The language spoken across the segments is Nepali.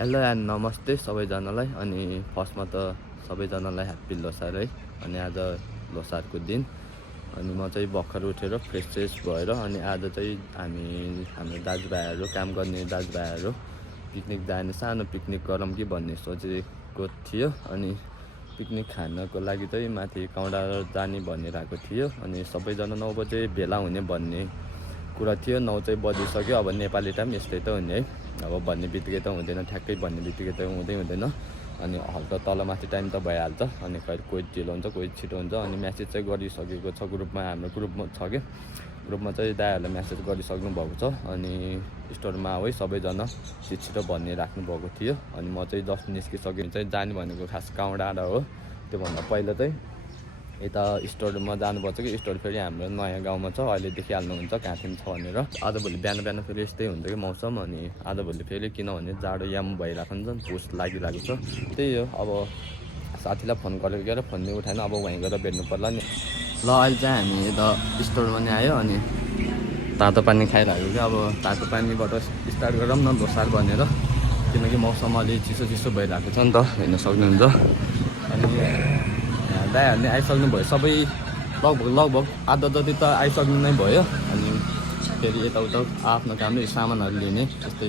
हेलो एन्ड नमस्ते सबैजनालाई। अनि फर्स्टमा त सबैजनालाई ह्याप्पी लोसार है। अनि आज लोसारको दिन अनि म चाहिँ भर्खर उठेर फ्रेस भएर अनि आज चाहिँ हाम्रो दाजुभाइहरू काम गर्ने दाजुभाइहरू पिकनिक जाने सानो पिकनिक गरौँ कि भन्ने सोचेको थियो। अनि पिकनिक खानको लागि चाहिँ माथि काउडा जाने भनिरहेको थियो। अनि सबैजना 9 बजे भेला हुने भन्ने कुरा थियो। 9 चाहिँ बजिसक्यो। अब नेपाली टाइम यस्तै त हुने है। अब भन्ने बित्तिकै त हुँदैन, ठ्याक्कै भन्ने बित्तिकै त हुँदैन। अनि हल्का तलमाथि टाइम त भइहाल्छ। अनि कोही ढिलो हुन्छ, कोही छिटो हुन्छ। अनि म्यासेज चाहिँ गरिसकेको छ ग्रुपमा, हाम्रो ग्रुपमा छ कि ग्रुपमा चाहिँ दाइहरूले म्यासेज गरिसक्नु भएको छ। अनि स्टोरमा है सबैजना छिटो भन्ने राख्नुभएको थियो। अनि म चाहिँ जस्ट निस्किसक्यो चाहिँ जाने भनेको खास काउडाँडा हो। त्योभन्दा पहिला चाहिँ यता स्टोरमा जानुपर्छ कि स्टोर फेरि हाम्रो नयाँ गाउँमा छ, अहिले देखिहाल्नुहुन्छ कहाँतिर छ भनेर। आज भोलि बिहान फेरि यस्तै हुन्छ कि मौसम। अनि आज भोलि फेरि किनभने जाडो याम भइरहेको हुन्छ नि, पोस्ट लागिरहेको छ। त्यही हो। अब साथीलाई फोन गरेको गएर फोन नै उठाएन। अब वहीँ गएर भेट्नु पर्ला नि। ल अहिले चाहिँ हामी यता स्टोरमा नि आयो अनि तातो पानी खाइरहेको कि अब तातो पानीबाट स्टार्ट गरौँ न लोसार भनेर। किनकि मौसम अलि चिसो भइरहेको छ नि त, हेर्न सक्नुहुन्छ। अनि दाइहरूले आइसक्नु भयो, सबै लगभग आधा जति त आइसक्नु नै भयो। अनि फेरि यताउता आफ्नो कामले सामानहरू लिने त्यस्तै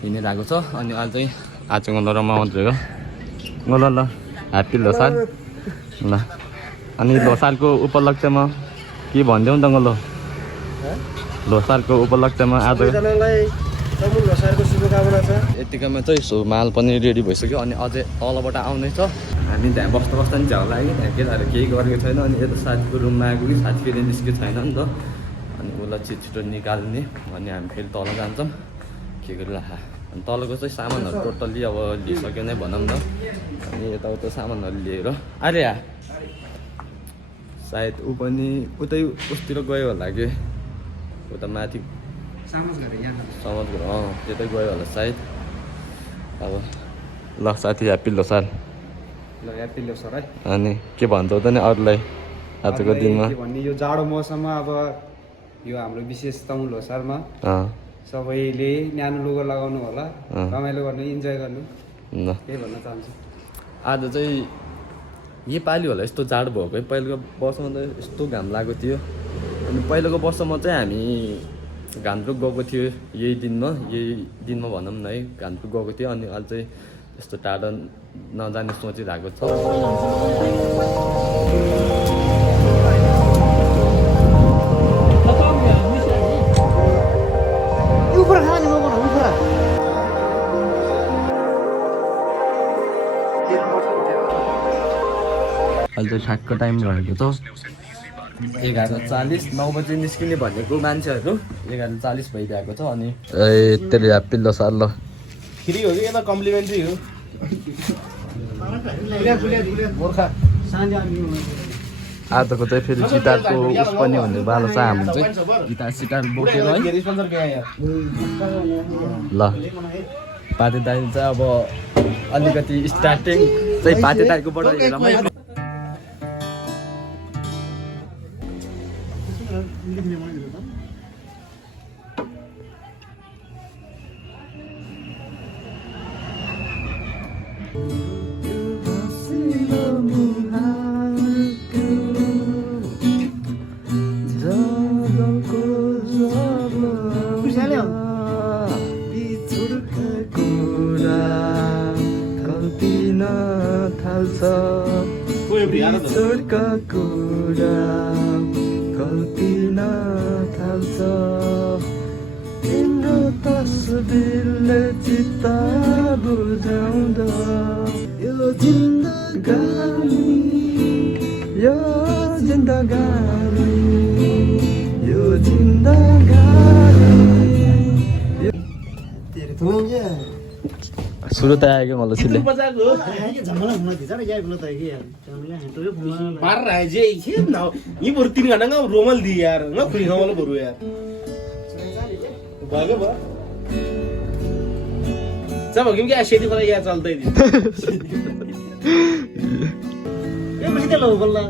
हिँडिरहेको छ। अनि अहिले चाहिँ आजको ल मात्रै हो ल ह्याप्पी लोसार ल। अनि लोसारको उपलक्ष्यमा के भनिदेऊ न त लोसारको उपलक्ष्यमा आज लोसारको शुभकामना छ। यतिकैमा चाहिँ माल पनि रेडी भइसक्यो। अनि अझै तलबाट आउँदैछ। हामी त्यहाँ बस्दा नि झ्याउ लाग्यो। त्यहाँ केटाहरू केही गरेको छैन। अनि यता साथीको रुममा आएको कि साथी फेरि निस्केको छैन नि त। अनि उसलाई छिटो निकाल्ने। अनि हामी फेरि तल जान्छौँ के गरिला। अनि तलको चाहिँ सामानहरू टोटल्ली अब लिइसक्यो नै भनौँ न। अनि यताउता सामानहरू लिएर अरे सायद ऊ पनि उतै उसतिर गयो होला कि उता माथि समाजघर त्यतै गयो होला सायद। अब ल साथी ह्याप्पी लोसार। ल ह्याप्पी लोसार है। अनि के भन्छ त नि अरूलाई आजको दिनमा भन्ने यो जाडो मौसममा अब यो हाम्रो विशेषता लोसारमा सबैले न्यानो लुगा लगाउनु होला, रमाइलो गर्नु, इन्जोय गर्नु, त्यही भन्न चाहन्छु। आज चाहिँ योपालि होला यस्तो जाडो भएको है। पहिलाको वर्षमा त यस्तो घाम लागेको थियो। अनि पहिलाको वर्षमा चाहिँ हामी घामरुक गएको थियो यही दिनमा भनौँ न है, घामरुक गएको थियो। अनि अहिले चाहिँ यस्तो टाढा नजाने सोचिरहेको छ। अहिले चाहिँ ठ्याक्क टाइम रहेको छ 11:40। 9 बजे निस्किने भनेको मान्छेहरू 11:40 भइरहेको छ। अनि तेरो ह्याप्पी लोसार ल। फ्री हो कि यता कम्प्लिमेन्ट्री हो? आजको चाहिँ फेरि गिटारको उस पनि हुने बालो छ। हाम्रो चाहिँ गिटार बोकेर है ल। पाते दाइ चाहिँ अब अलिकति स्टार्टिङ चाहिँ पाते दाइकोबाट हेरौँ है। तिम्रो तस्बिरले चित्ता बुझाउँदा यो जिन्दगानी सुरु त आयो क्या मलाई छिल्ले रोमल दी यार न खुली खावाला बरु यार भागे बा सब हो क्या शेती वाला यार चलता ही ये मुझे तो लो बोला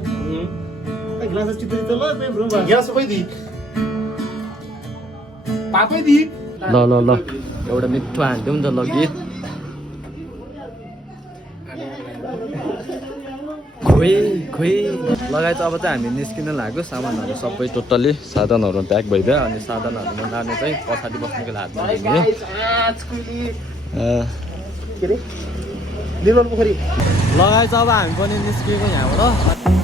गिलास चित्र तो लो मैं ब्रो गिलास कोई दी पापा दी ल ल ल एउटा मिठो हान्थ्यौँ नि त ल गीत खोइ लगायत अब चाहिँ हामी निस्किन लाग्यो सामानहरू सबै टोटल्ली साधनहरू प्याक भइदियो अनि साधनहरूमा लाने चाहिँ पछाडि बस्नुको लागि हातमा लिने लगायत अब हामी पनि निस्किएको यहाँबाट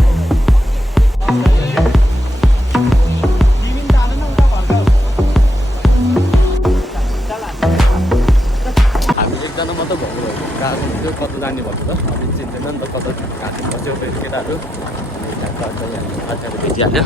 एकजना मात्रै भएको गएको थियो कता जाने भएको त अलिक चिन्दैन नि त कता घाँटी बस्यो फेरि केटाहरू भेटिहाल्यो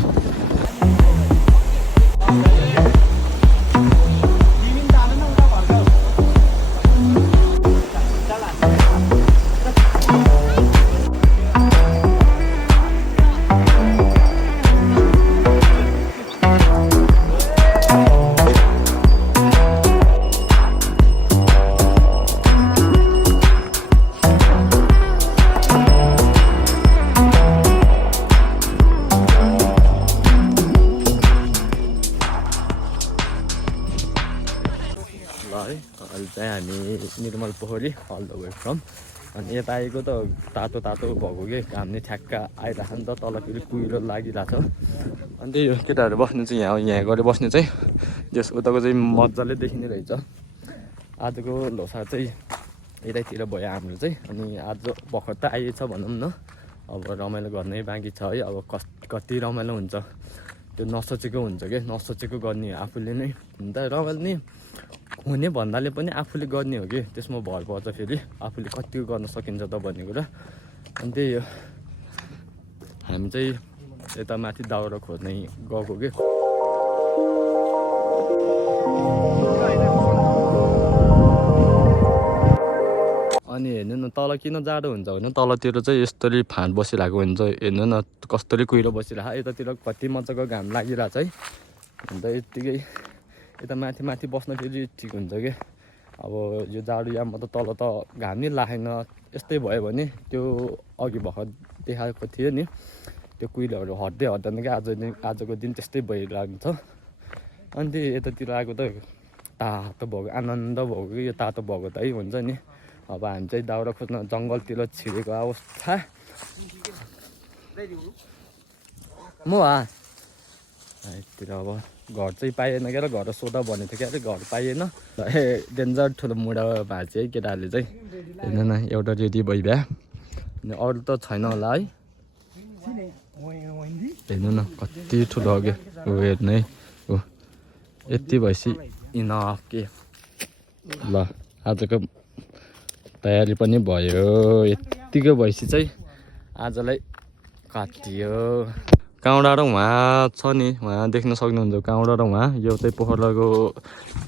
निर्मल पोखरी अल द वे फ्रम अनि यता आएको त तातो तातो भएको के घाम नै ठ्याक्क आइरहेको नि त तल फेरि कुहिरो लागिरहेको छ अनि त्यही हो केटाहरू बस्नु चाहिँ यहाँ गएर बस्ने चाहिँ जस उताको चाहिँ मजाले देखिने रहेछ आजको लोसार चाहिँ यतैतिर भयो हाम्रो चाहिँ अनि आज भर्खर त आइएछ भनौँ न अब रमाइलो गर्नै बाँकी छ है अब कति रमाइलो हुन्छ त्यो नसोचेको हुन्छ क्या नसोचेको गर्ने आफूले नै हुन त रमाइलो नै हुने भन्दाले पनि आफूले गर्ने हो कि त्यसमा भर पर्छ फेरि आफूले कतिको गर्न सकिन्छ त भन्ने कुरा अनि त्यही हो हामी चाहिँ यता माथि दाउरा खोज्नै गएको कि अनि हेर्नु न तल किन जाडो हुन्छ भने तलतिर चाहिँ यस्तरी फाँट बसिरहेको हुन्छ हेर्नु न कस्तरी कुहिरो बसिरहेको यतातिर कति मजाको घाम लागिरहेछ है अन्त यत्तिकै यता माथि माथि बस्न फेरि ठिक हुन्छ कि अब यो जाडो याममा त तल त घाम नै लागेन यस्तै भयो भने त्यो अघि भर्खर देखाएको थियो नि त्यो कुहिरोहरू हट्दै हट्दैन क्या आजको दिन त्यस्तै भइरहन्छ अनि यतातिर आएको त तातो भएको आनन्द भएको कि यो तातो भएको त है हुन्छ नि अब हामी चाहिँ दाउरा खोज्न जङ्गलतिर छिरेको अवस्था म यतिर अब घर चाहिँ पाइएन क्या घर सोधा भनेको थियो क्या घर पाइएन डेन्जर ठुलो मुढा भाँच्यो है केटाहरूले चाहिँ हेर्नु न एउटा रेडी भइभ्या अनि अरू त छैन होला है हेर्नु न कति ठुलो अघि हेर्नु है हो यति भएपछि इनफ के ल आजको तयारी पनि भयो यत्तिको भएपछि चाहिँ आजलाई काटियो काउँडा र उहाँ छ नि उहाँ देख्न सक्नुहुन्छ काउँडा र उहाँ यो चाहिँ पोखराको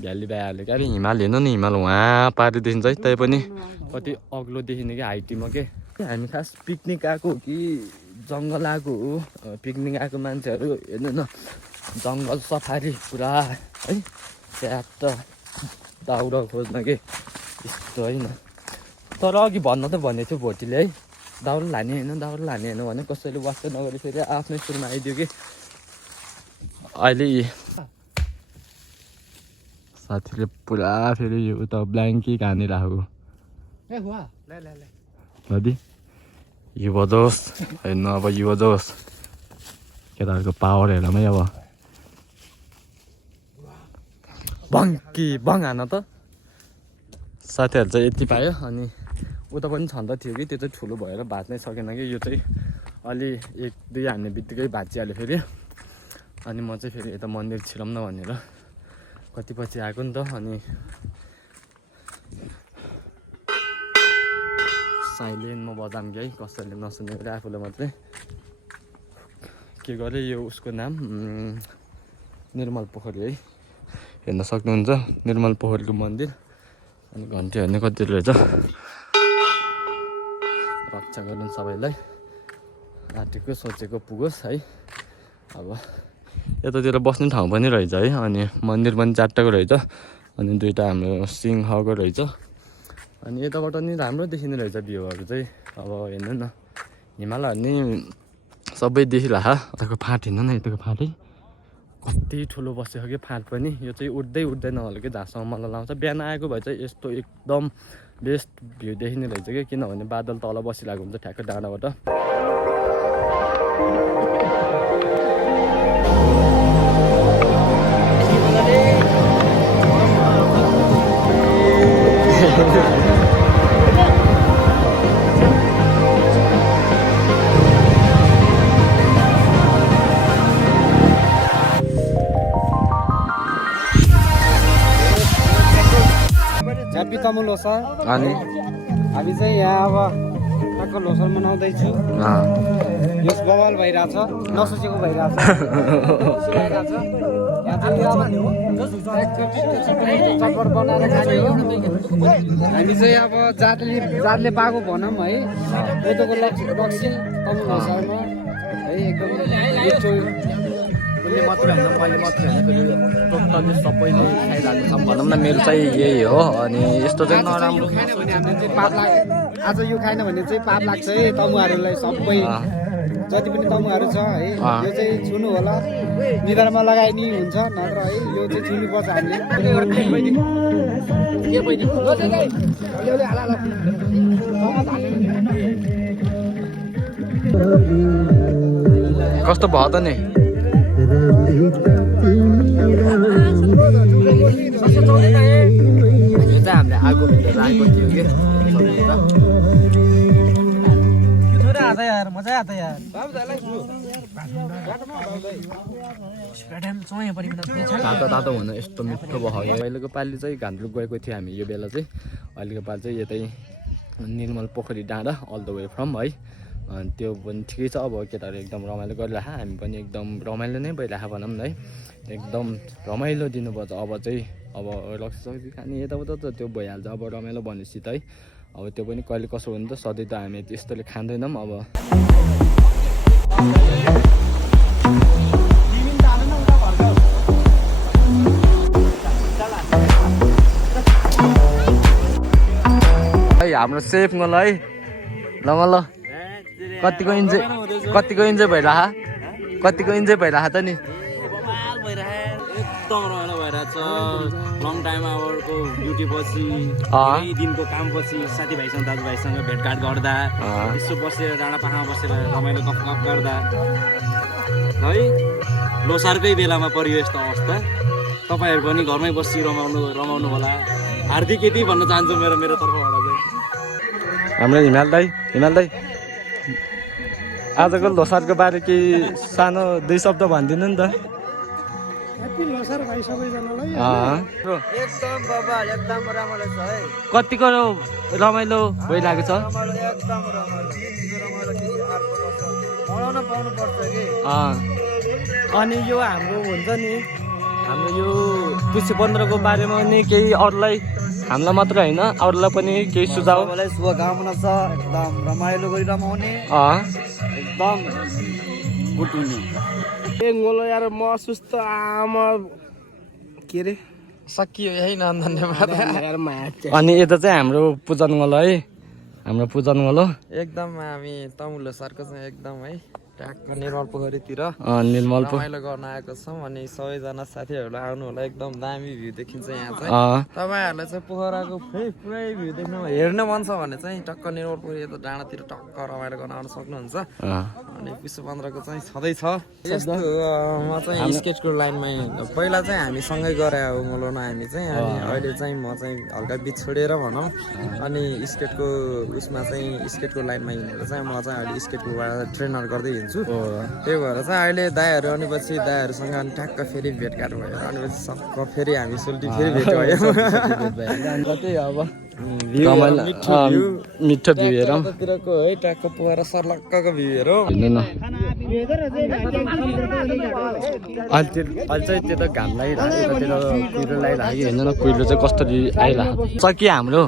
भ्याली भइहाल्यो क्या अरे हिमाल हेर्नु नि हिमाल उहाँ पारि देखिन्छ है तै पनि कति अग्लो देखिने कि हाइटीमा के हामी खास पिकनिक आएको हो कि जङ्गल आएको हो पिकनिक आएको मान्छेहरू हेर्नु न जङ्गल सफारी पुरा है त्यहाँ त दाउरा खोज्न के यस्तो होइन तर अघि भन्न त भनेको थियो भोटीले है दाउरा लाने होइन भने कसैले वास्तै नगरी फेरि आफ्नै सुरुमा आइदियो कि अहिले साथीले पुरा फेरि यो उता ब्ल्याङ्की हानिरहेको नदी युवा जोस हेर्नु अब युवा जोस केटाहरूको पावर हेर्नुमै अब भङ हान त साथीहरू चाहिँ यति पायो अनि उता पनि छन्द थियो कि त्यो चाहिँ ठुलो भएर भाँच्नै सकेन कि यो चाहिँ अलि एक दुई हान्ने बित्तिकै भाँचिहाल्यो फेरि अनि म चाहिँ फेरि यता मन्दिर छिराउँ न भनेर कति पछि आएको नि त अनि साइलेन्टमा बजाम कि है कसैले नसुनेर आफूले मात्रै के गरे यो उसको नाम निर्मल पोखरी है हेर्न सक्नुहुन्छ निर्मल पोखरीको मन्दिर अनि घन्टी हेर्ने कति रहेछ रक्षा गर्नु सबैलाई आँटेको सोचेको पुगोस् है अब यतातिर बस्ने ठाउँ पनि रहेछ है अनि मन्दिर पनि चारवटाको रहेछ अनि दुईवटा हाम्रो सिंहको रहेछ अनि यताबाट नि राम्रो देखिने रहेछ भ्यूहरू चाहिँ अब हेर्नु न हिमालहरू नि सबै देखिरह यताको फाँट हेर्नु न यताको फाँटै कति ठुलो बसेको कि फाँट पनि यो चाहिँ उठ्दैन होला कि जहाँसम्म मलाई लाउँछ बिहान आएको भए चाहिँ यस्तो एकदम बेस्ट भ्यू देखिने रहेछ कि किनभने बादल तल बसिरहेको हुन्छ ठ्याक्क डाँडाबाट ह्याप्पी तमु लोसार अनि हामी चाहिँ यहाँ अब टक्क लोसार मनाउँदैछु यस बवाल भइरहेछ नसोचेको भइरहेछ चटपट बनाएर खाने हो हामी चाहिँ अब जातले पाएको भनौँ है कोदोको रक्सी तमु लोसारमा है एकदम मिठो उसले मात्र होइन मैले मात्र होइन टोटल्ली सबैले खाइरहेको छ भनौँ न मेरो चाहिँ यही हो अनि यस्तो चाहिँ नराम्रो पाप लाग्छ आज यो खाएन भने चाहिँ पाप लाग्छ है तमुहरूलाई सबै जति पनि तमुहरू छ है यो चाहिँ छुनु होला निधारमा लगाइनी हुन्छ नत्र है यो चाहिँ छुनुपर्छ हामीले कस्तो भयो त नि यो चाहिँ हामीले आगो भित्र राखेको थियो कि तातो तातो हुन यस्तो मिठो भयो पहिलेको पालि चाहिँ घान्द्रुक गएको थियो हामी यो बेला चाहिँ अहिलेको पालि चाहिँ यतै निर्मल पोखरी डाँडा अल द वे फ्रम है अनि त्यो पनि ठिकै छ अब केटाहरू एकदम रमाइलो गरिरह हामी पनि एकदम रमाइलो नै भइरह भनौँ न है एकदम रमाइलो दिनुपर्छ अब चाहिँ अब रक्सी खाने यताउता त त्यो भइहाल्छ अब रमाइलो भनेपछि त है अब त्यो पनि कहिले कसो हुन्छ सधैँ त हामी त्यस्तोले खाँदैनौँ अब है हाम्रो सेफ गल है ल कतिको इन्जोय भइरह त नि एकदम रमाइलो भइरहेछ लङ टाइम आवरको ड्युटी पछि दिनको काम पछि साथीभाइसँग दाजुभाइसँग भेटघाट गर्दा यसो बसेर डाँडा पाखामा बसेर रमाइलो गफ गर्दा है लोसारकै बेलामा परियो यस्तो अवस्था तपाईँहरू पनि घरमै बसी रमाउनु होला हार्दिक यति भन्न चाहन्छु मेरो तर्फबाट चाहिँ हाम्रो हिमाल दाई आजको लोसारको बारे केही सानो 2 शब्द भनिदिनु नि त लोसार भाइ सबैजनालाई एकदम बबाल एकदम रमाइलो छ है कतिको रमाइलो भइरहेको छ एकदम मनाउन पाउनु पर्छ कि अनि यो हाम्रो हुन्छ नि हाम्रो यो 215 को बारेमा नि केही अरूलाई हामीलाई मात्र होइन अरूलाई पनि केही सुझाव शुभकामना छ एकदम रमाइलो गरी रमाउने एकदम गुटुनी गोलो यार म सुस्त आमा के रे सकियो यही न धन्यवाद अनि यता चाहिँ हाम्रो पूजन गलो है हाम्रो पूजन गलो एकदम हामी तमुलो सरको चाहिँ एकदम है ट्याक्क निर्मल पोखरीतिर निर्मल रमाइलो गर्न आएको छौँ अनि सबैजना साथीहरूलाई आउनु होला एकदम दामी भ्यू देखिन्छ यहाँ चाहिँ तपाईँहरूलाई चाहिँ पोखराको पुरै भ्यू देख्नु हेर्न मन छ भने चाहिँ टक्क निर्मल पोखरी यता डाँडातिर टक्क रमाइलो गर्न आउन सक्नुहुन्छ अनि 215 को चाहिँ छँदैछ यस्तो म चाहिँ स्केटको लाइनमै पहिला चाहिँ हामी सँगै गरे हो मलाउन हामी चाहिँ अनि अहिले चाहिँ म चाहिँ हल्का बिच छोडेर भनौँ अनि स्केटको उसमा चाहिँ स्केटको लाइनमा हिँडेर चाहिँ म चाहिँ अहिले स्केटको ट्रेनर गर्दै हिँड्छु त्यही भएर चाहिँ अहिले दाइहरू आउनेपछि दाइहरूसँग अनि ठ्याक्क फेरि भेटघाट भयो अनि सक्क फेरि हामी सोल्टी फेरि भेट भयो अब मिठो भ्यू हेरौँ तिरको है ट्याक्क पुगेर सर्लक्कको भ्यू हेरौँ अहिले चाहिँ त्यो त घाम लागिरहेको यतातिर कुहिरो लागिरहेको हेर्नु न कुहिरो चाहिँ कसरी आइरहेको छ कि हाम्रो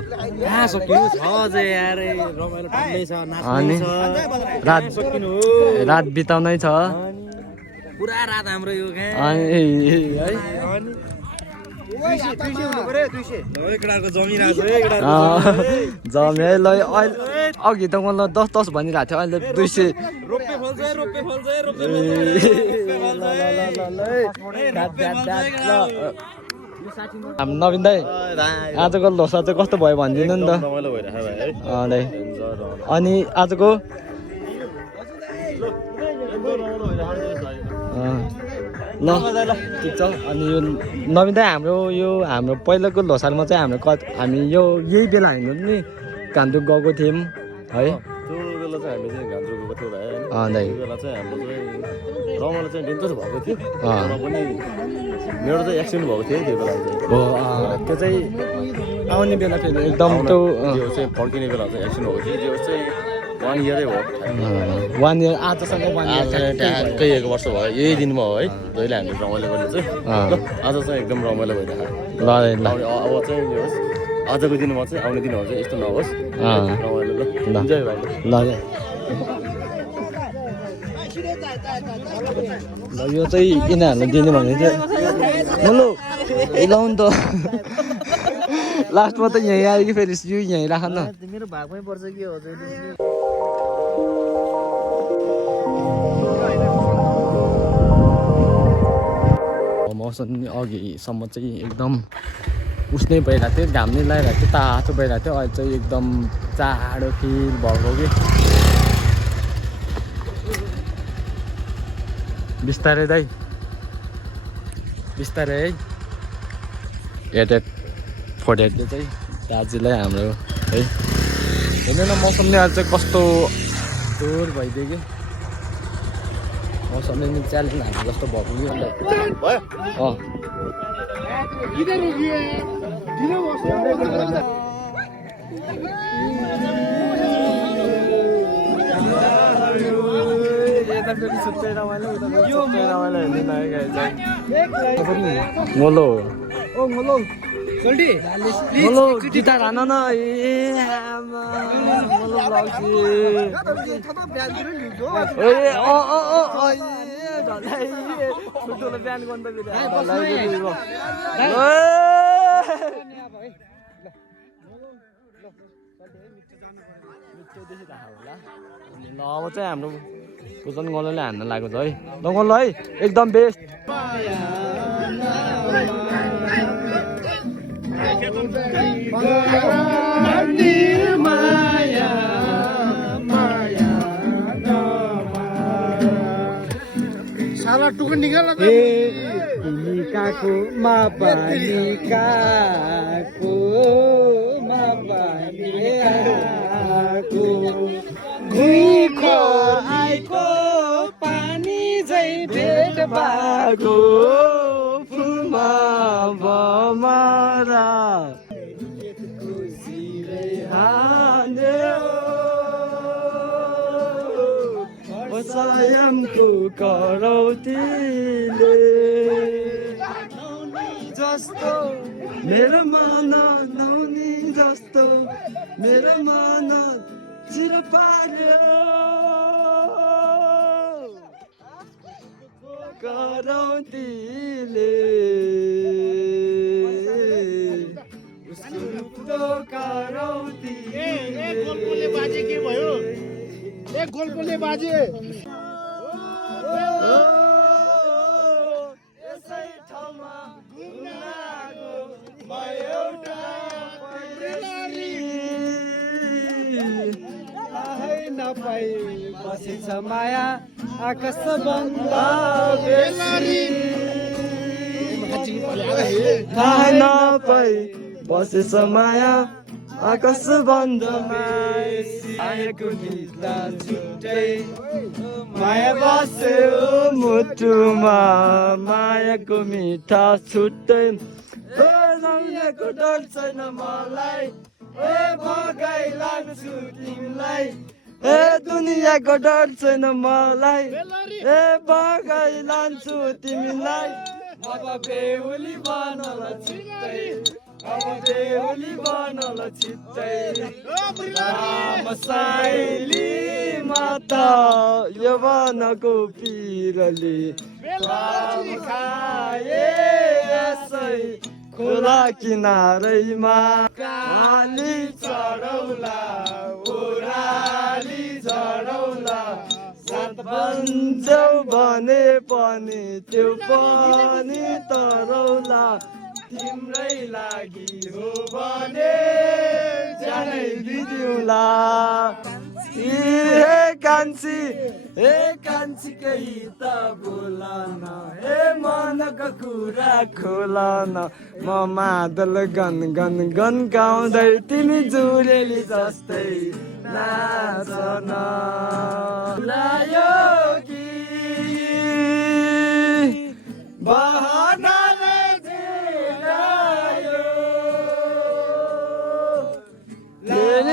अनि रात बिताउनै छ पुरा रात हाम्रो यो जमे ल अघि त मलाई 10 भनिरहेको थियो अहिले 200 हाम्रो नवीन दाइ आजको लोसा चाहिँ कस्तो भयो भनिदिनु नि त अनि आजको ल ठिक छ अनि यो नवीन दाइ हाम्रो पहिलाको ल्होसारमा चाहिँ हामी यही बेला हिँड्नु नि गान्तोक गएको थियौँ है त्यो बेला चाहिँ हामी चाहिँ घान्द्रो गएको थियो भाइ होइन दाइ त्यो बेला चाहिँ हाम्रो चाहिँ रमाइलो चाहिँ डेन्जर भएको थियो र पनि मेरो चाहिँ एक्सिडेन्ट भएको थियो त्यो बेला चाहिँ हो त्यो चाहिँ आउने बेला फेरि एकदम त्यो त्यो चाहिँ फर्किने बेला चाहिँ एक्सिडेन्ट भएको थियो त्यो चाहिँ 1 इयरै हो 1 इयर आजसँग 1 इयर ठ्याक्कै 1 वर्ष भयो यही दिनमा हो है जहिले हामीले रमाइलो गर्ने चाहिँ ल आज चाहिँ एकदम रमाइलो भइरहेको ल अब चाहिँ यो होस् आजको दिनमा चाहिँ आउने दिनहरू चाहिँ यस्तो नहोस् रमाइलो ल इन्जोय भाइ ल यो चाहिँ यिनीहरूलाई दिने भनेको थियो ल लाउनु त लास्टमा त यहीँ आयो कि फेरि यो यहीँ राख न मेरो भागमै पर्छ के हो मौसम अघिसम्म चाहिँ एकदम उस्नै भइरहेको थियो घाम नै लगाइरहेको थियो तातो भइरहेको थियो अहिले चाहिँ एकदम चाँडो फिल भएको कि बिस्तारै दाइ बिस्तारै है हेडेड फोडेडले चाहिँ दाजुलाई हाम्रो है हेर्नु न मौसमले अहिले चाहिँ कस्तो जोर भइदियो कि मौसमले नि च्यालेन्ज हाम्रो जस्तो भएको कि मोलो गिटार हान न ठुल्ठुलो बिहान गर्नु ल अब चाहिँ हाम्रो पूजन गर्नले हान्न लागेको छ है ल गर्नु है एकदम बेस्ट साला टुकन निकाल काको मापानी काको मापानी काको घुइखो आइको पानी झै भेट भएको फुलमा बमारा खुसीले हान्यो स्वयंको करौतीले जस्तो मेरो मन नौनी जस्तो मेरो मन चिर पार्यो करौतीले उसको करौतीले बाजे के भयो एक गोलपोले बाजे यसै ठाउँमा घुम्न आएको म एउटा बेलारी आइ नपाई बसेछ माया आकाश बन्दा बेलारी थाहा नपाई बसेछ माया आकाश बन्धमा आएको गीत छुट्टै माया बस्यो मुटुमा मायाको मिठा छुट्टै रङ्गको डर छैन मलाई भगाइ लान्छु तिमीलाई दुनियाँको डर छैन मलाई भगाइ लान्छु तिमीलाई अब बेहुली बनल छिट्टै अब बेहुली बनल छिट्टै राम साइली माता यवनको पिरले खाए यसै खोला किनारैमा काली चढौला ओराली झरौला सात बन्छौ भने पनि त्यो पनि तरौला तिम्रै लागि हो भने जानै दिदिउला कान्छी हे कान्छीकै त बोल न हे मनको कुरा खोल न म मादल गन गन गन गाउँदै तिमी जुरेली जस्तै नाच न लायो कि बहनाले जिरायो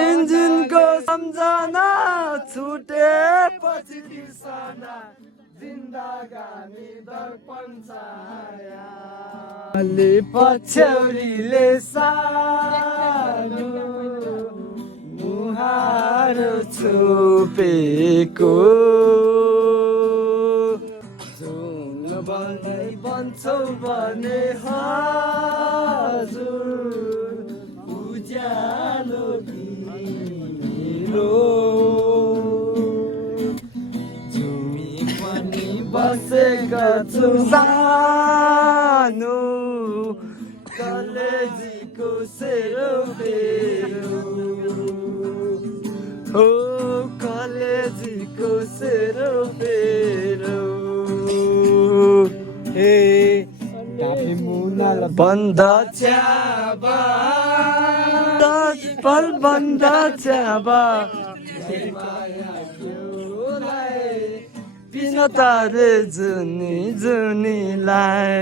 इन्जिनको सम्झना छुटेपछि बिर्सना जिन्दगानी दर्पण छाया अलि पछ्यौरीले सानो मुहार छोपेको झुङ बन्दै बन्छौ भने हजुर उज्यालो तिम्रो झुमी पनि बसेका छु सानो कलेजीको सेरोफेरो हो कलेजीको सेरोफेरो हे डाफी मुनाल बन्द च्याबा पल बन्द च्याबा पिन तारे जुनी जुनीलाई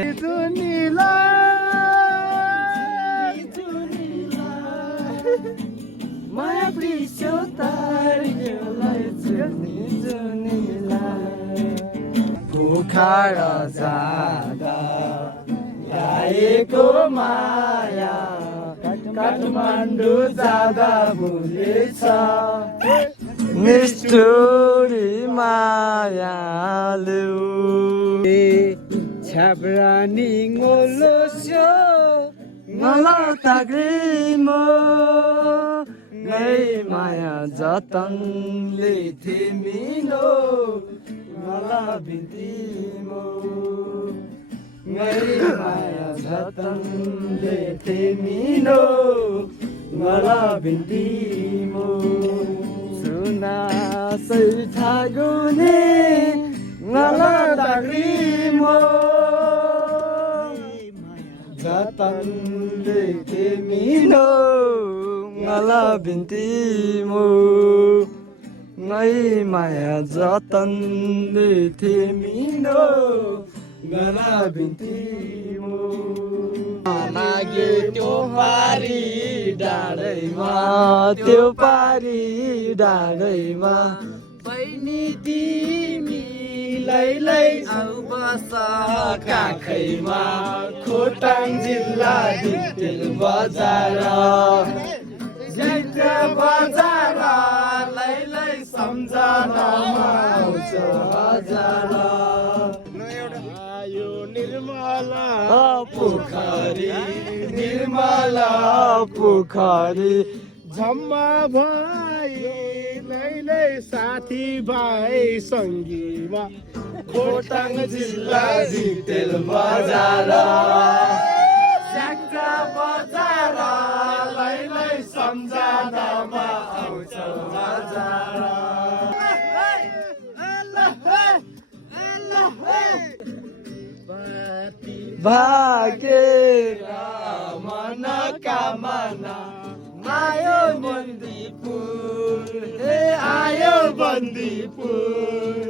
माया प्रिस्यो तारियोलाई जुनी जुनीलाई पोखर जाँदा ल्याएको माया काठमाडौँ जाँदा भुलेछ निष्ठुरी मायालु छाब्रानी ngolosyo ngalautagrimo ngai maya jatanle thimino ngalabintimo ngai maya jatanle thimino ngalabintimo suna saithagune ngalatagrimo jatanle thimino ngalabintimo ngai maya jatanle thimino ngalabintimo नागे त्यो पारी डाँडैमा त्यो पारी डाँडैमा बहिनी तिमीलाई लै आउ बस काखैमा खोटाङ जिल्ला दिक्तेल बजार जिल्ला बजार लै सम्झनामा आउँछ हजार निर्मला पोखरी निर्मला पोखरी जम्मा भाइ लैलै साथी भाइ सङ्गीमा खोटाङ जिल्ला दिक्तेल बजार स्याङ्जा बजार लै सम्झनामा आउँछ हजार भागेर मनोकामना आयो बन्दीपुर हे आयो बन्दीपुर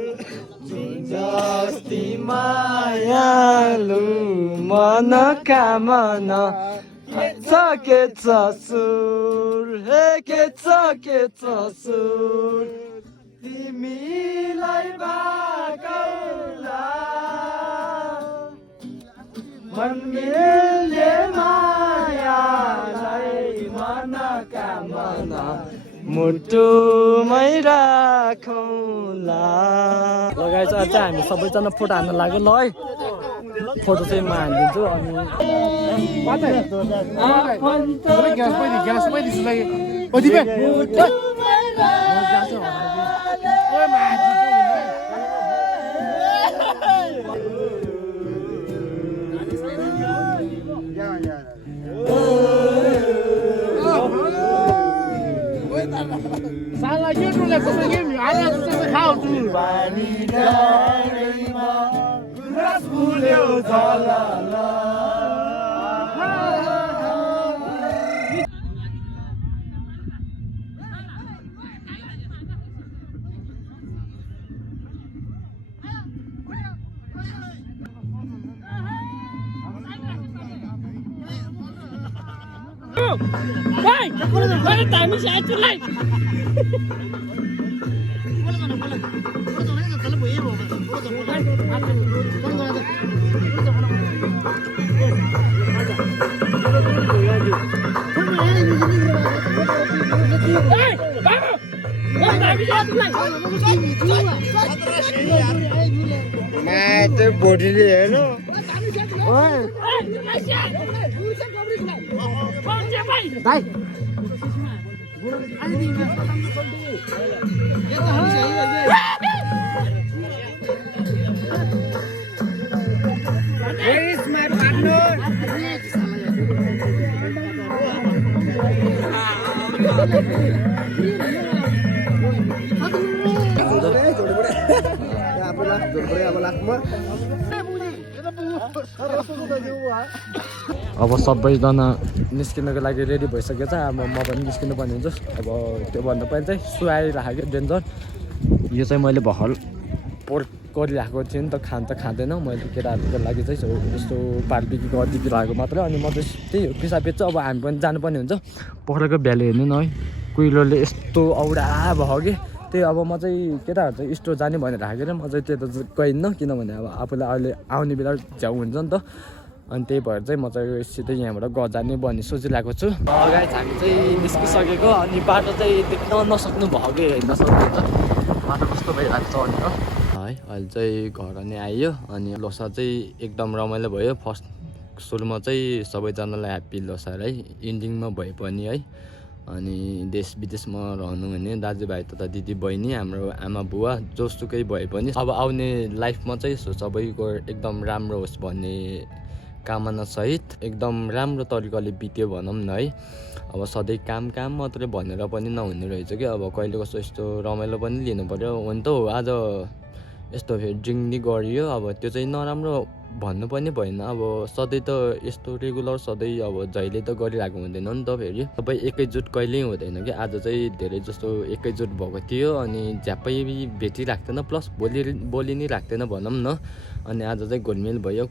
जस्ती मायालु मनोकामना के छ सुर हे के छ सुर तिमीलाई बाकौला मन मिल्ने मायालाई मनोकामना मुटुमै राखौँला लगाइ चाहिँ अझै हामी सबैजना फोटो हान्न लाग्यो ल है फोटो चाहिँ म हालिदिन्छु अनि साला यो टोले कसैले हारा जस्तो खाउँछु बानी डाँडैमा गुराँस फुल्यो झलला Vai! Vai, tá, me já é tudo lá. मैं तो बॉडी ले है ना भाई Where is my partner? अब सबैजना निस्किनको लागि रेडी भइसकेको छ अब म पनि निस्किनु पर्ने हुन्छु अब त्योभन्दा पहिले चाहिँ सुहाइराखेको डेन्जर यो चाहिँ मैले भर्खर पोर्क गरिराखेको थिएँ नि त खाँदैन मैले केटाहरूको लागि चाहिँ यस्तो पारपिकी गरिदिइरहेको मात्रै अनि म चाहिँ त्यही हो पिसा बेच्छु अब हामी पनि जानुपर्ने हुन्छ पोखराको भ्याली हेर्नु न है कुहिरोले यस्तो औडा भयो कि त्यही अब म चाहिँ केटाहरू चाहिँ स्टोर जाने भनेर राखेर म चाहिँ त्यता गइनँ किनभने अब आफूलाई अहिले आउने बेला झ्याउ हुन्छ नि त अनि त्यही भएर चाहिँ म चाहिँ सिधै यहाँबाट घर जाने भन्ने सोचिरहेको छु अगाडि हामी चाहिँ निस्किसकेको अनि बाटो चाहिँ देख्न नसक्नु भयो कि हेर्न सक्नुहुन्छ बाटो कस्तो भइरहेको छ भनेर है अहिले चाहिँ घर अनि आइयो अनि लोसार चाहिँ एकदम रमाइलो भयो फर्स्ट सुरुमा चाहिँ सबैजनालाई ह्याप्पी लोसार है इन्डिङमा भए पनि है अनि देश विदेशमा रहनु भने दाजुभाइ तथा दिदी बहिनी हाम्रो आमा बुवा जोसुकै भए पनि अब आउने लाइफमा चाहिँ सबैको एकदम राम्रो होस् भन्ने कामना सहित एकदम राम्रो तरिकाले बित्यो भनौँ न है अब सधैँ काम मात्रै भनेर पनि नहुने रहेछ कि अब कहिले कस्तो यस्तो रमाइलो पनि लिनु पर्यो हुन त आज यस्तो फेरि ड्रिङ्क नि गरियो अब त्यो चाहिँ नराम्रो भन्नु पनि भएन अब सधैँ त यस्तो रेगुलर सधैँ अब जहिले त गरिरहेको हुँदैन नि त फेरि सबै एकैजुट कहिल्यै हुँदैन कि आज चाहिँ धेरै जस्तो एकैजुट भएको थियो अनि झ्याप्पै भेटिरहेको थिएन प्लस बोली नै राख्दैन भनौँ न अनि आज चाहिँ घुलमिल भयो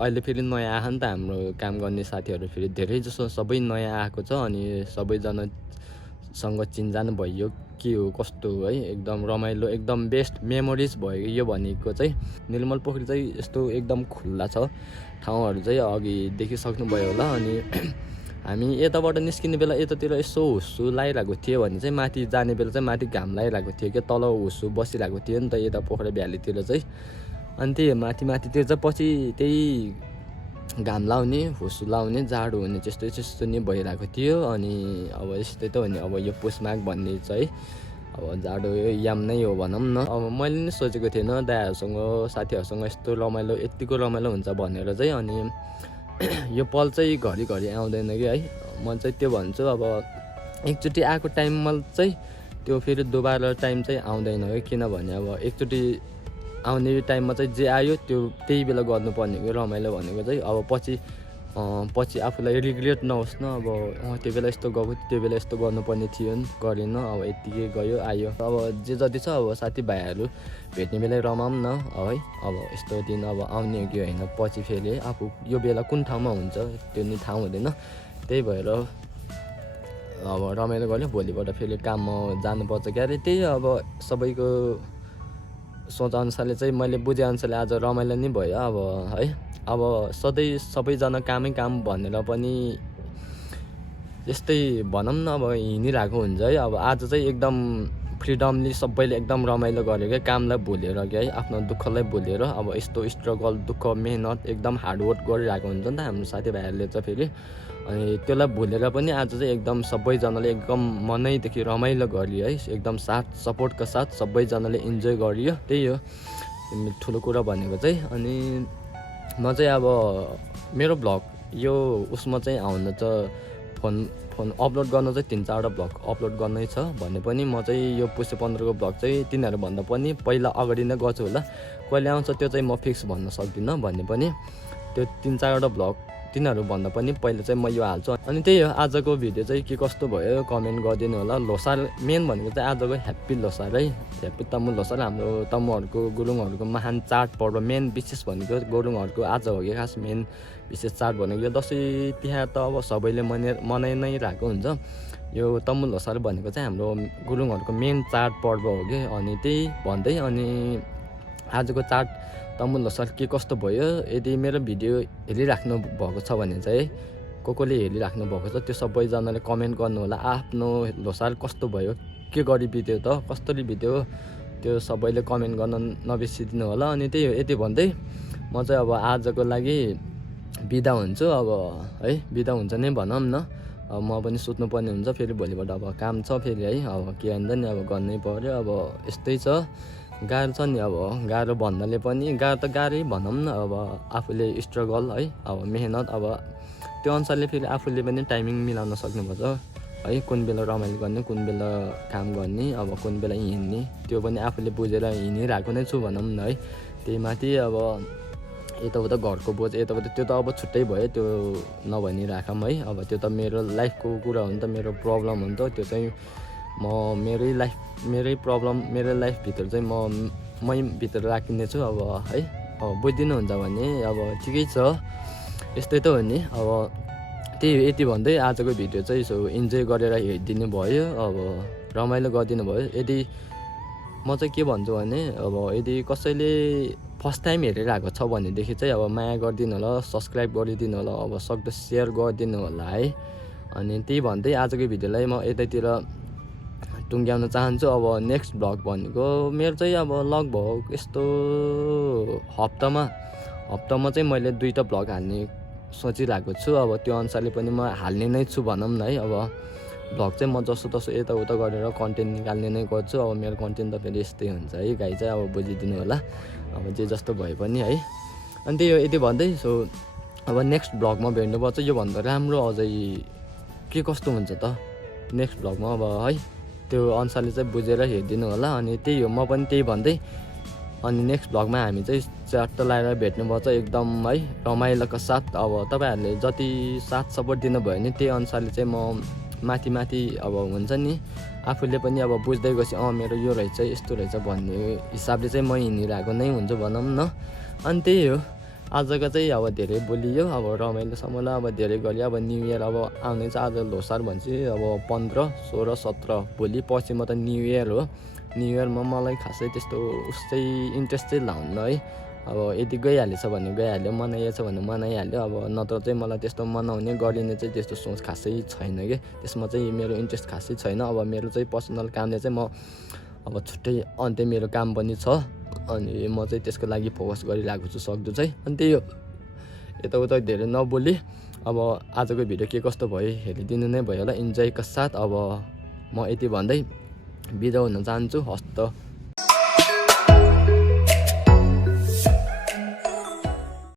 अहिले फेरि नयाँ आएको नि त हाम्रो काम गर्ने साथीहरू फेरि धेरै जस्तो सबै नयाँ आएको छ अनि सबैजनासँग चिनजान भयो के हो कस्तो हो है एकदम रमाइलो एकदम बेस्ट मेमोरिज भयो यो भनेको चाहिँ निर्मल पोखरी चाहिँ यस्तो एकदम खुल्ला छ ठाउँहरू चाहिँ अघि देखिसक्नुभयो होला अनि हामी यताबाट निस्किने बेला यतातिर यसो हुस्सु लागिरहेको थियो भने चाहिँ माथि जाने बेला चाहिँ माथि घाम लागिरहेको थियो क्या तल हुस्सु बसिरहेको थियो नि त यता पोखरा भ्यालीतिर चाहिँ अनि त्यही माथितिर चाहिँ पछि त्यही घाम लाउने हुस्सु लाउने जाडो हुने त्यस्तो नै भइरहेको थियो अनि अब यस्तै त हो नि अब यो पुष माघ भन्ने चाहिँ अब जाडो याम नै हो भनौँ न अब मैले नि सोचेको थिएन दाइहरूसँग साथीहरूसँग यस्तो रमाइलो यतिको रमाइलो हुन्छ भनेर चाहिँ अनि यो पल चाहिँ घरिघरि आउँदैन कि है म चाहिँ त्यो भन्छु अब एकचोटि आएको टाइममा चाहिँ त्यो फेरि दोबारा टाइम चाहिँ आउँदैन है किनभने अब एकचोटि आउने टाइममा चाहिँ जे आयो त्यो त्यही बेला गर्नुपर्ने हो रमाइलो भनेको चाहिँ अब पछि आफूलाई रिग्रेट नहोस् न अब त्यो बेला यस्तो गएको त्यो बेला यस्तो गर्नुपर्ने थियो नि गरेन अब यत्तिकै गयो आयो अब जे जति छ अब साथीभाइहरू भेट्ने बेला रमाऊँ न है अब यस्तो दिन अब आउने हो कि होइन पछि फेरि आफू यो बेला कुन ठाउँमा हुन्छ त्यो नि थाहा हुँदैन त्यही भएर अब रमाइलो गऱ्यो भोलिबाट फेरि काममा जानुपर्छ क्यारे त्यही अब सबैको सोचअनुसारले चाहिँ मैले बुझेअनुसारले आज रमाइलो नै भयो अब है अब सधैँ सबैजना काम भनेर पनि यस्तै भनौँ न अब हिँडिरहेको हुन्छ है अब आज चाहिँ एकदम फ्रिडमली सबैले एकदम रमाइलो गर्यो क्या कामलाई भुलेर क्या है आफ्नो दुःखलाई भुलेर अब यस्तो स्ट्रगल दुःख मेहनत एकदम हार्डवर्क गरिरहेको हुन्छ नि त हाम्रो साथीभाइहरूले चाहिँ फेरि अनि त्यसलाई भुलेर पनि आज चाहिँ एकदम सबैजनाले एकदम मनैदेखि रमाइलो गरियो है एकदम साथ सपोर्टका साथ सबैजनाले इन्जोय गरियो त्यही हो ठुलो कुरा भनेको चाहिँ अनि म चाहिँ अब मेरो भ्लग यो उसमा चाहिँ आउन त फोन अपलोड गर्न चाहिँ 3-4वटा भ्लग अपलोड गर्नै छ भने पनि म चाहिँ यो पुष्य 15 को भ्लग चाहिँ तिनीहरूभन्दा पनि पहिला अगाडि नै गर्छु होला। कहिले आउँछ त्यो चाहिँ म फिक्स भन्न सक्दिनँ भने पनि त्यो 3-4वटा भ्लग तिनीहरूभन्दा पनि पहिला चाहिँ म यो हाल्छु। अनि त्यही हो आजको भिडियो चाहिँ के कस्तो भयो कमेन्ट गरिदिनु होला। लोसार मेन भनेको चाहिँ आजको ह्याप्पी लोसार है, ह्याप्पी तमु लोसार। हाम्रो तमुहरूको गुरुङहरूको महान चाड पर्व मेन विशेष भनेको गुरुङहरूको आज हो कि खास मेन विशेष चाड भनेको यो दसैँ तिहार त अब सबैले मनाइ नै रहेको हुन्छ। यो तमु लोसार भनेको चाहिँ हाम्रो गुरुङहरूको मेन चाड पर्व हो कि। अनि त्यही भन्दै अनि आजको चाड तमु लोसार के कस्तो भयो, यदि मेरो भिडियो हेरिराख्नु भएको छ भने चाहिँ कसले हेरिराख्नु भएको छ त्यो सबैजनाले कमेन्ट गर्नु होला। आफ्नो लोसार कस्तो भयो, के गरी बित्यो त, कसरी बित्यो त्यो सबैले कमेन्ट गर्न नबिर्सिदिनु होला। अनि त्यही हो यति भन्दै म चाहिँ अब आजको लागि बिदा हुन्छु। अब है बिदा हुन्छ नै भनौँ न। अब म पनि सुत्नुपर्ने हुन्छ, फेरि भोलिबाट अब काम छ फेरि है। अब के भन्दा नि अब गर्नै पर्यो। अब यस्तै छ, गाह्रो छ नि। अब गाह्रो भन्नाले पनि गाह्रो त गाह्रै भनौँ न। अब आफूले स्ट्रगल है, अब मेहनत, अब त्यो अनुसारले फेरि आफूले पनि टाइमिङ मिलाउन सक्नुपर्छ है। कुन बेला रमाइलो गर्ने, कुन बेला काम गर्ने, अब कुन बेला हिँड्ने त्यो पनि आफूले बुझेर हिँडिरहेको नै छु भनौँ न है। त्यही माथि अब यताउता घरको बोझ यताउता त्यो त अब छुट्टै भयो, त्यो नभनिराखौँ है। अब त्यो त मेरो लाइफको कुरा हो नि त, मेरो प्रब्लम हो नि त। त्यो चाहिँ म मेरै प्रब्लम मेरो लाइफभित्र चाहिँ मै भित्र राखिदिनेछु अब है। अब बुझिदिनुहुन्छ भने अब ठिकै छ, यस्तै त हो नि। अब त्यही यति भन्दै आजको भिडियो चाहिँ यसो इन्जोय गरेर हेरिदिनु भयो, अब रमाइलो गरिदिनु भयो। यदि म चाहिँ के भन्छु भने अब यदि कसैले फर्स्ट टाइम हेरिरहेको छ भनेदेखि चाहिँ अब माया गरिदिनु होला, सब्सक्राइब गरिदिनु होला, अब सक्दो सेयर गरिदिनु होला है। अनि त्यही भन्दै आजको भिडियोलाई म यतैतिर टुङ्ग्याउन चाहन्छु। अब नेक्स्ट भ्लग भनेको मेरो चाहिँ अब लगभग यस्तो हप्तामा चाहिँ मैले 2टा भ्लग हाल्ने सोचिरहेको छु। अब त्यो अनुसारले पनि म हाल्ने नै छु भनौँ न है। अब भ्लग चाहिँ म जसो तसो यताउता गरेर कन्टेन्ट निकाल्ने नै गर्छु। अब मेरो कन्टेन्ट त फेरि यस्तै हुन्छ है गाई चाहिँ, अब बुझिदिनु होला। अब जे जस्तो भए पनि है। अनि त्यही हो यति भन्दै सो अब नेक्स्ट भ्लगमा भेट्नुपर्छ। योभन्दा राम्रो अझै के कस्तो हुन्छ त नेक्स्ट भ्लगमा अब है, त्यो अनुसारले चाहिँ बुझेर हेरिदिनु होला। अनि त्यही हो म पनि त्यही भन्दै अनि नेक्स्ट भ्लगमा हामी चाहिँ च्याट्ट लगाएर भेट्नुपर्छ एकदम है रमाइलोको साथ। अब तपाईँहरूले जति साथ सपोर्ट दिनुभयो नि त्यही अनुसारले चाहिँ म माथि अब हुन्छ नि आफूले पनि अब बुझ्दै गएपछि मेरो यो रहेछ यस्तो रहेछ भन्ने हिसाबले चाहिँ म हिँडिरहेको नै हुन्छु भनौँ न। अनि त्यही हो आजको चाहिँ अब धेरै बोलियो, अब रमाइलोसम्म अब धेरै गरियो। अब न्यु इयर अब आउने चाहिँ आज लोसार भन्छ, अब 15, 16, 17 भोलि पछि म त न्यु इयर हो। न्यु इयरमा मलाई खासै त्यस्तो उस्तै इन्ट्रेस्ट चाहिँ लाउन्न है। अब यदि गइहालेछ भने गइहाल्यो, मनाइएछ भने मनाइहाल्यो। अब नत्र चाहिँ मलाई त्यस्तो मनाउने गरिने चाहिँ त्यस्तो सोच खासै छैन कि, त्यसमा चाहिँ मेरो इन्ट्रेस्ट खासै छैन। अब मेरो चाहिँ पर्सनल कामले चाहिँ म अब छुट्टै अन्त्य मेरो काम पनि छ, अनि म चाहिँ त्यसको लागि फोकस गरिरहेको छु सक्दो चाहिँ। अनि त्यही हो यताउता धेरै नबोली अब आजको भिडियो के कस्तो भयो हेरिदिनु नै भयो होला इन्जोयको साथ। अब म यति भन्दै बिदा हुन चाहन्छु। हस्त।